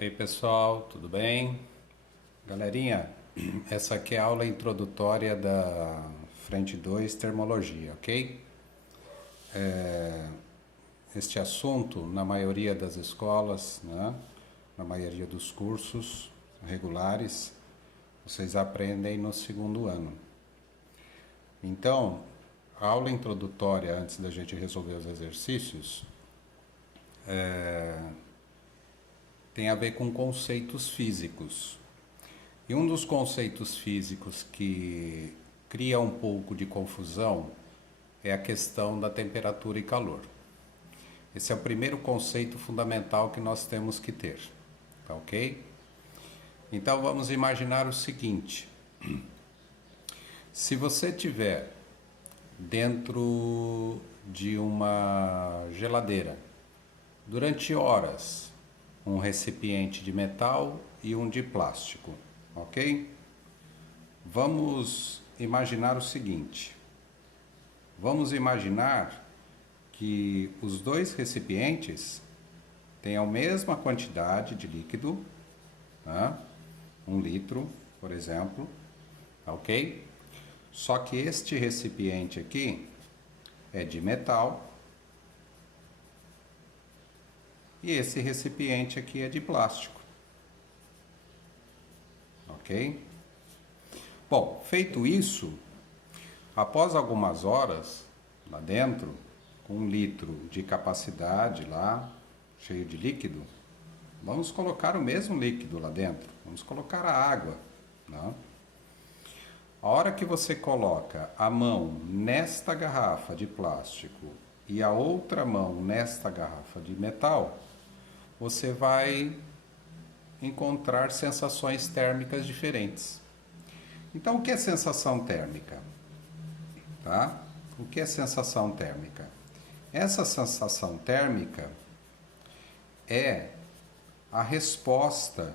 E aí pessoal, tudo bem? Galerinha, essa aqui é a aula introdutória da Frente 2 Termologia, ok? Este assunto, na maioria das escolas, né, na maioria dos cursos regulares, vocês aprendem no segundo ano. Então, a aula introdutória, antes da gente resolver os exercícios, tem a ver com conceitos físicos. E um dos conceitos físicos que cria um pouco de confusão é a questão da temperatura e calor. Esse é o primeiro conceito fundamental que nós temos que ter, tá ok? Então vamos imaginar o seguinte: se você tiver dentro de uma geladeira durante horas um recipiente de metal e um de plástico, ok? Vamos imaginar o seguinte: vamos imaginar que os dois recipientes têm a mesma quantidade de líquido, né? 1 litro, por exemplo, ok? Só que este recipiente aqui é de metal e esse recipiente aqui é de plástico, ok? Bom, feito isso, após algumas horas lá dentro, com 1 litro de capacidade lá, cheio de líquido, vamos colocar o mesmo líquido lá dentro, vamos colocar a água, né? A hora que você coloca a mão nesta garrafa de plástico e a outra mão nesta garrafa de metal, você vai encontrar sensações térmicas diferentes. Então, o que é sensação térmica? Tá? O que é sensação térmica? Essa sensação térmica é a resposta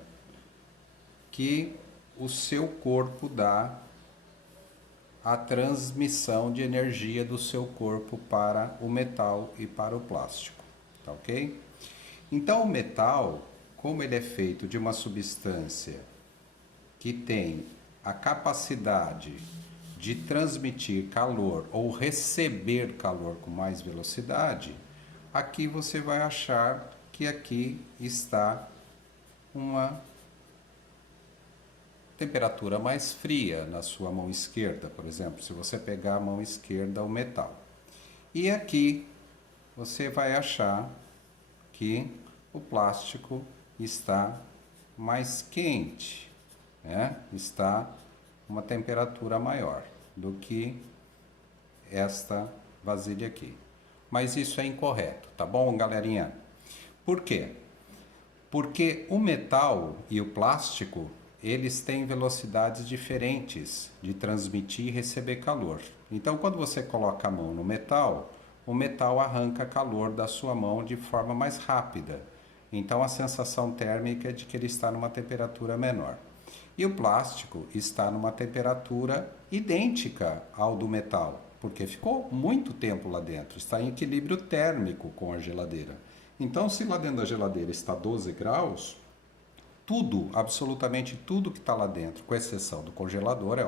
que o seu corpo dá à transmissão de energia do seu corpo para o metal e para o plástico, tá ok? Então o metal, como ele é feito de uma substância que tem a capacidade de transmitir calor ou receber calor com mais velocidade, aqui você vai achar que aqui está uma temperatura mais fria na sua mão esquerda, por exemplo, se você pegar a mão esquerda, o metal. E aqui você vai achar que o plástico está mais quente, né? Está uma temperatura maior do que esta vasilha aqui. Mas isso é incorreto, tá bom, galerinha? Por quê? Porque o metal e o plástico, eles têm velocidades diferentes de transmitir e receber calor. Então, quando você coloca a mão no metal, o metal arranca calor da sua mão de forma mais rápida. Então, a sensação térmica é de que ele está numa temperatura menor. E o plástico está numa temperatura idêntica ao do metal, porque ficou muito tempo lá dentro, está em equilíbrio térmico com a geladeira. Então, se lá dentro da geladeira está 12 graus, tudo, absolutamente tudo que está lá dentro, com exceção do congelador, é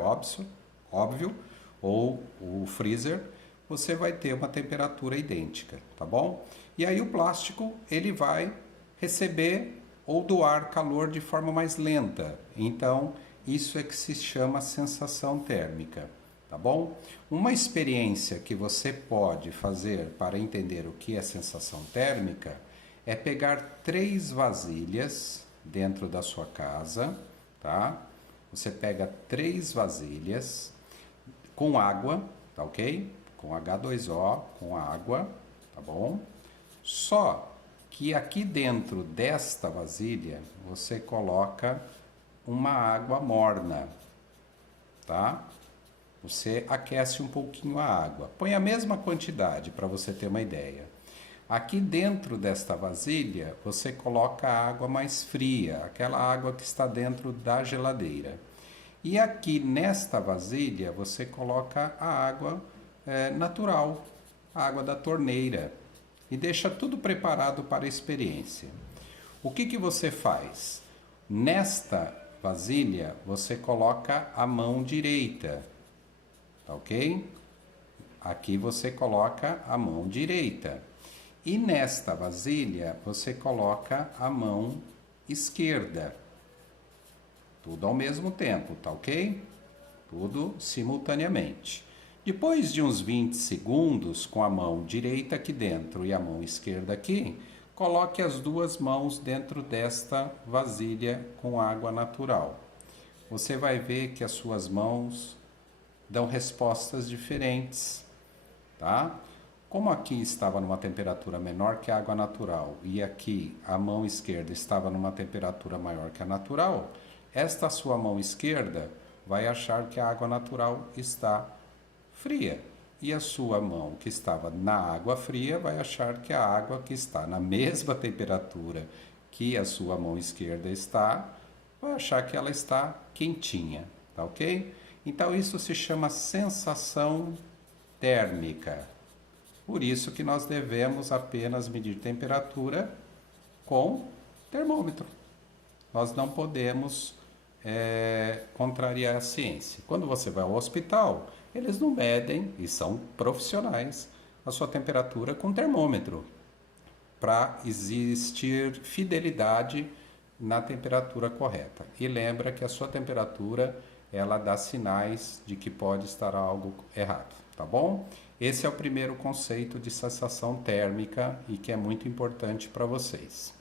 óbvio, ou o freezer, você vai ter uma temperatura idêntica, tá bom? E aí o plástico, ele vai receber ou doar calor de forma mais lenta. Então, isso é que se chama sensação térmica, tá bom? Uma experiência que você pode fazer para entender o que é sensação térmica é pegar 3 vasilhas dentro da sua casa, tá? Você pega 3 vasilhas com água, tá ok? Com H2O, com água, tá bom? Só que aqui dentro desta vasilha você coloca uma água morna, tá? Você aquece um pouquinho a água. Põe a mesma quantidade para você ter uma ideia. Aqui dentro desta vasilha você coloca a água mais fria, aquela água que está dentro da geladeira. E aqui nesta vasilha você coloca a água natural, a água da torneira. E deixa tudo preparado para a experiência. O que que você faz? Nesta vasilha, você coloca a mão direita, tá ok? Aqui você coloca a mão direita. E nesta vasilha, você coloca a mão esquerda. Tudo ao mesmo tempo, tá ok? Tudo simultaneamente. Depois de uns 20 segundos, com a mão direita aqui dentro e a mão esquerda aqui, coloque as duas mãos dentro desta vasilha com água natural. Você vai ver que as suas mãos dão respostas diferentes, tá? Como aqui estava numa temperatura menor que a água natural e aqui a mão esquerda estava numa temperatura maior que a natural, esta sua mão esquerda vai achar que a água natural está fria. E a sua mão que estava na água fria vai achar que a água que está na mesma temperatura que a sua mão esquerda está, vai achar que ela está quentinha, tá ok? Então isso se chama sensação térmica. Por isso que nós devemos apenas medir temperatura com termômetro. Nós não podemos contrariar a ciência. Quando você vai ao hospital, eles não medem, e são profissionais, a sua temperatura com termômetro, para existir fidelidade na temperatura correta. E lembra que a sua temperatura, ela dá sinais de que pode estar algo errado, tá bom? Esse é o primeiro conceito de sensação térmica e que é muito importante para vocês.